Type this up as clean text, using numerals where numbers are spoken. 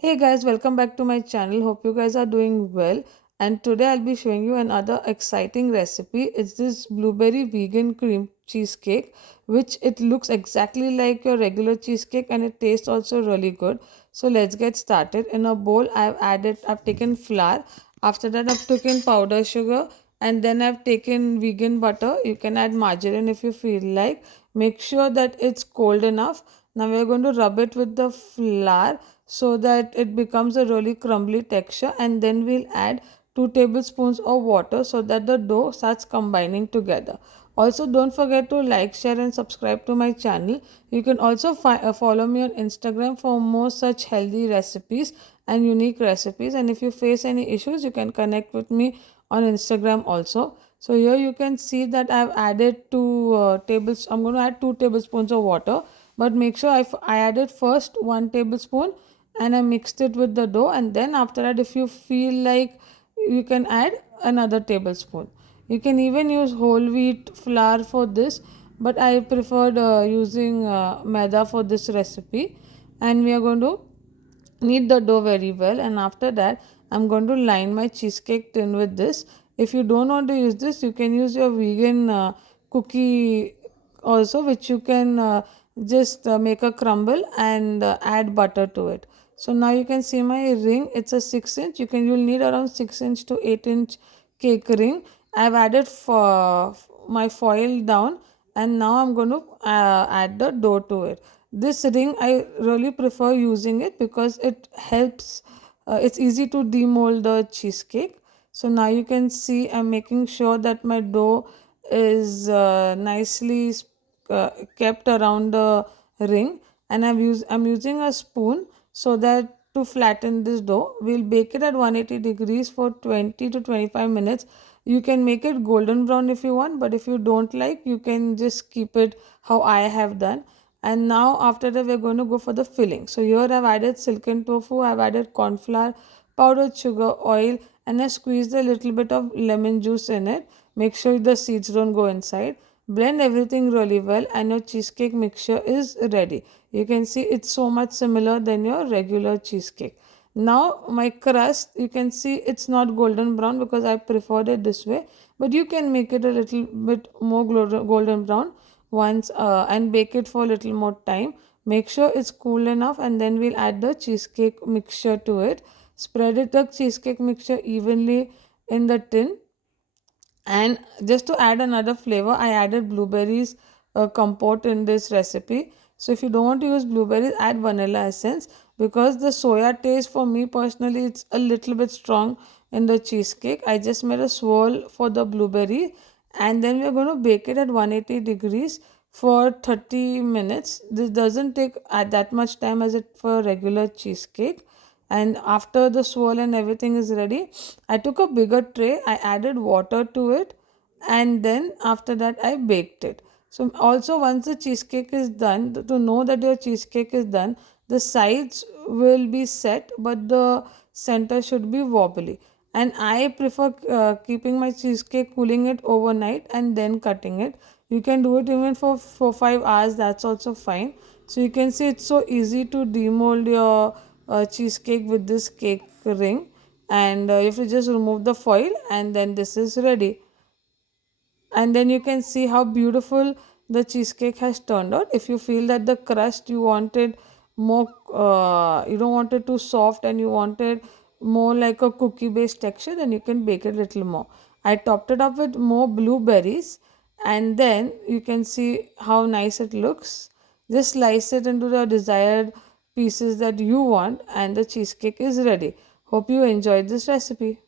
Hey guys, welcome back to my channel. Hope you guys are doing well. And today I'll be showing you another exciting recipe. It's this blueberry vegan cream cheesecake, which it looks exactly like your regular cheesecake and it tastes also really good. So let's get started. In a bowl, I've taken flour. After that, I've taken powder sugar, and then I've taken vegan butter. You can add margarine if you feel like. Make sure that it's cold enough. Now we're going to rub it with the flour so that it becomes a really crumbly texture, and then we'll add 2 tablespoons of water so that the dough starts combining together. Also, don't forget to like, share and subscribe to my channel. You can also follow me on Instagram for more such healthy recipes and unique recipes, and if you face any issues you can connect with me on Instagram also. So here you can see that I've added 2 tables. I'm going to add 2 tablespoons of water, but make sure I added first 1 tablespoon and I mixed it with the dough, and then after that if you feel like, you can add another tablespoon. You can even use whole wheat flour for this, but I preferred using maida for this recipe. And we are going to knead the dough very well, and after that I'm going to line my cheesecake tin with this. If you don't want to use this, you can use your vegan cookie also, which you can just make a crumble and add butter to it. So now you can see my ring. It's a 6 inch. You'll need around 6 inch to 8 inch cake ring. I've added for my foil down, and now I'm going to add the dough to it. This ring I really prefer using it because it helps. It's easy to demold the cheesecake. So now you can see I'm making sure that my dough is nicely kept around the ring, and I'm using a spoon so that to flatten this dough. We'll bake it at 180 degrees for 20 to 25 minutes. You can make it golden brown if you want, but if you don't like, you can just keep it how I have done. And now after that we're going to go for the filling. So here I've added silken tofu, I've added cornflour, powdered sugar, oil, and I squeezed a little bit of lemon juice in it. Make sure the seeds don't go inside. Blend everything really well and your cheesecake mixture is ready. You can see it's so much similar than your regular cheesecake. Now my crust, you can see it's not golden brown because I preferred it this way, but you can make it a little bit more golden brown once, and bake it for a little more time. Make sure it's cool enough, and then we'll add the cheesecake mixture to it. Spread the cheesecake mixture evenly in the tin. And just to add another flavor, I added blueberries compote in this recipe. So if you don't want to use blueberries, add vanilla essence, because the soya taste for me personally, it's a little bit strong in the cheesecake. I just made a swirl for the blueberry, and then we're going to bake it at 180 degrees for 30 minutes. This doesn't take that much time as it for regular cheesecake. And after the swirl and everything is ready, I took a bigger tray, I added water to it, and then after that I baked it. So also, once the cheesecake is done, to know that your cheesecake is done, the sides will be set but the center should be wobbly. And I prefer keeping my cheesecake, cooling it overnight and then cutting it. You can do it even for 5 hours, that's also fine. So you can see it's so easy to demold your cheesecake with this cake ring, and if you just remove the foil, and then this is ready. And then you can see how beautiful the cheesecake has turned out. If you feel that the crust you wanted more, you don't want it too soft and you wanted more like a cookie based texture, then you can bake it a little more. I topped it up with more blueberries, and then you can see how nice it looks. Just slice it into the desired pieces that you want, and the cheesecake is ready. Hope you enjoyed this recipe.